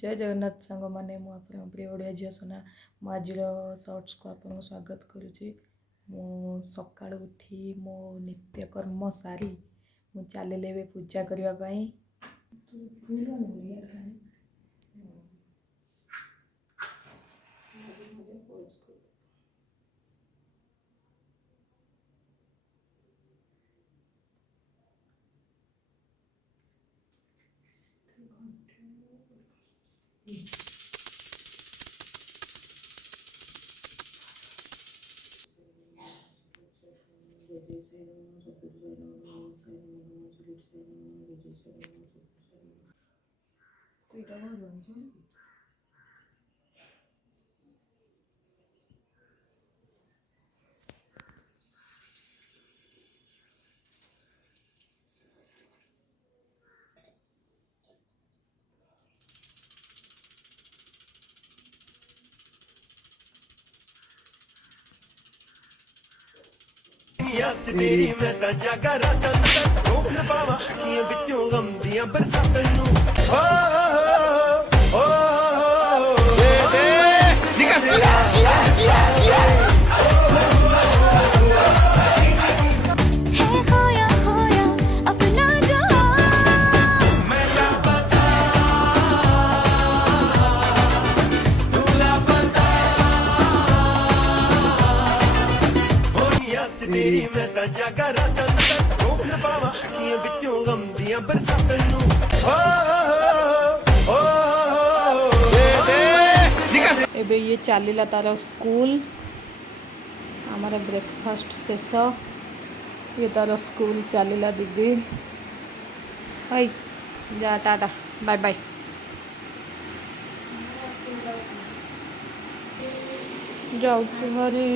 जय जगन्नाथ सांग मैंने मुझे प्रिय ओडिया झील सोना मुझे सर्ट्स को आपको स्वागत करुच्ची। मु सका उठी मो नित्यकर्म सारी मु चलिले पूजा करने। तेरी मैं ता जागा रात रोक न पावा अखियां बिचों गम दियां बरसातां नू हो हो तेरी मैं ता जागा रात रोक न पावा अखियां बिचों गम दियां बरसातां नू हो एबे ये चलिला तार स्कूल हमारा ब्रेकफास्ट शेष ये तार स्कूल चलिला दीदी हाय जा टाटा बाय बाय जाऊँ हरी